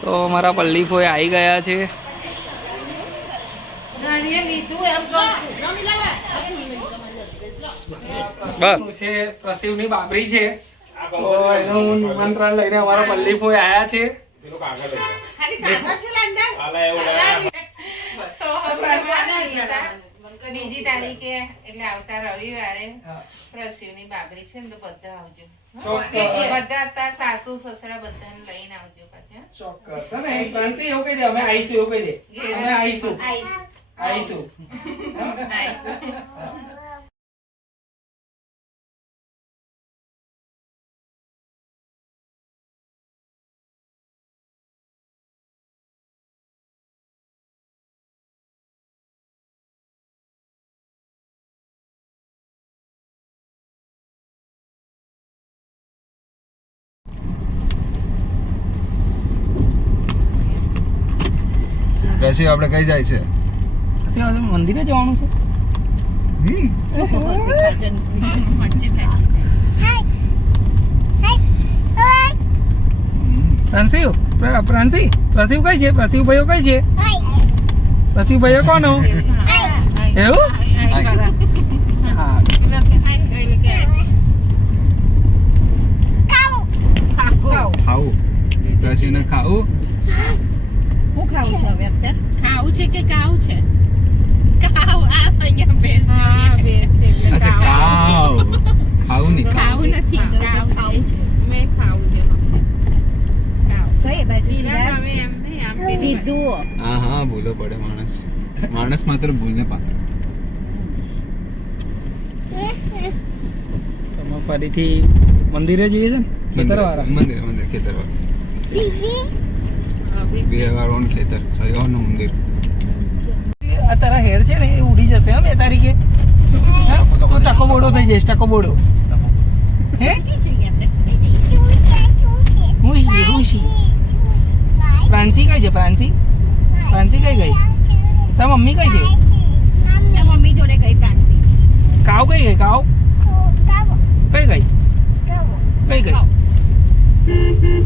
તો અમારા પલ્લી ફોઈ આવી ગયા છે. છે પ્રસિવની બાબરી છે, તો એનું નિમંત્રણ લઈને અમારા પલ્લી ફોઈ આવ્યા છે. બીજી તારીખે એટલે આવતા રવિવારે પ્રસિવની બાબરી છે ને, તો બધા આવજો. બધા સાસુ સસરા બધાને લઈને આવજો પાછા. ચોક્કસ. અને ફ્રાન્સી એવું કહી દે, અમે આવીશું. એવું કહી દે, અમે આવીશું. પછી આપણે કઈ જાય છે? મંદિરે જવાનું છે. પ્રાંસી પ્રસિવ કઈ છે? પ્રસિવ ભાઈઓ કઈ છે? પ્રસિવ ભાઈઓ કોનો? એવું? હા. ખાવું પ્રસિવને ખાવું. હું ખાવું છે હવે અત્યારે? ખાવું છે કે કાવ છે? કાવ આ અહીંયા બેસ્યું. અચ્છા કાવ. ખાવું નહીં. ખાવું નથી. કાવ છે. મેં ખાવું છે. કાવ. કઈ બાજુ છે? તમે એમ નહીં આમ સીધું. હા ભૂલો પડે માણસ માત્ર ભૂલને પાત્ર. તમે ફરીથી મંદિરે જઈએ છે ને? ખેતરવાળા મંદિર ખેતરવાળા. બેવાળાનું ખેતર સયોનું મંદિર. આ તારા હેર છે ને એ ઉડી જશે હે 2 તારીખે. ટકો બોડો થઈ જઈશ. ટકો બોડો હે પ્રાંસી કઈ છે? પ્રાંસી કઈ ગઈ? તારા મમ્મી કઈ છે? મમ્મી જોડે ગઈ પ્રાંસી. કાવ કઈ ગઈ? કાવ કઈ ગઈ? કઈ ગઈ?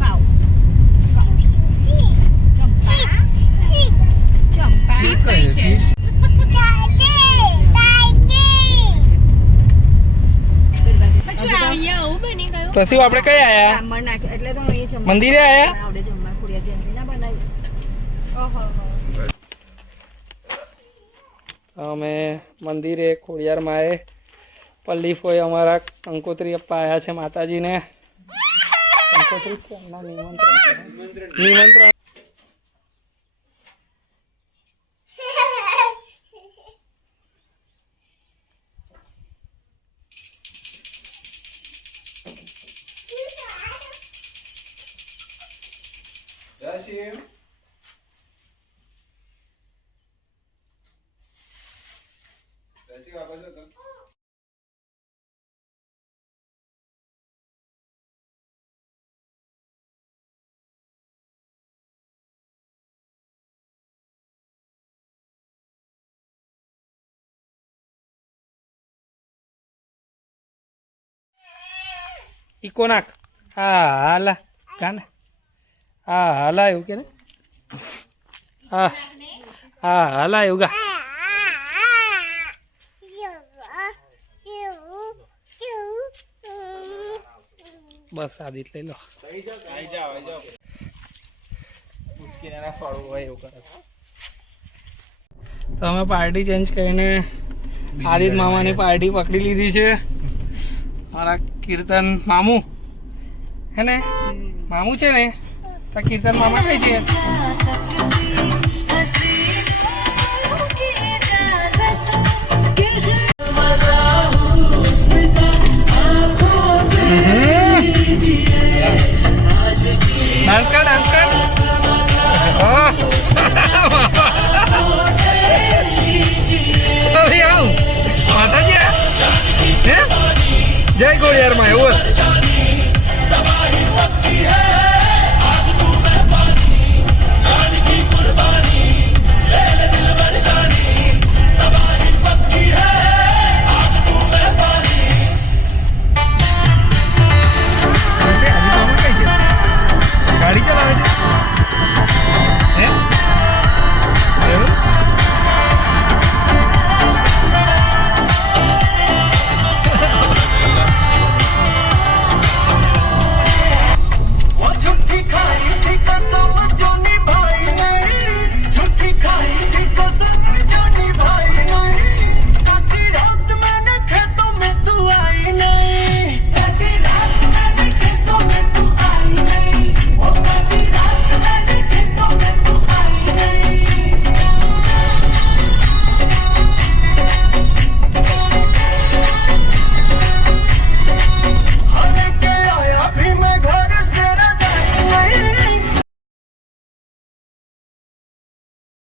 કાવ પ્રસિવ આપણે કઈ આયા? મંદિરે આયા. અમે મંદિરે ખોડિયાર માએ પલ્લી ફોઈ અમારા કંકોત્રી આપવા આવ્યા છે માતાજીને. કંકોત્રી છે એમના નિમંત્રણ. ઈકો નાખ. હા હાલા કાને. હા હાલા એવું કે ને. હા હાલા એવું ગા. બસ આદિત લઈ લો. ફળવું હોય એવું કરે. તો અમે પાર્ટી ચેન્જ કરીને આદિત મામાની પાર્ટી પકડી લીધી છે. મારા કીર્તન મામું હે ને? મામું છે ને? તો કીર્તન મામા કઈ છે? ડાન્સ કર. માતાજી જય ખોડિયાર માં એવું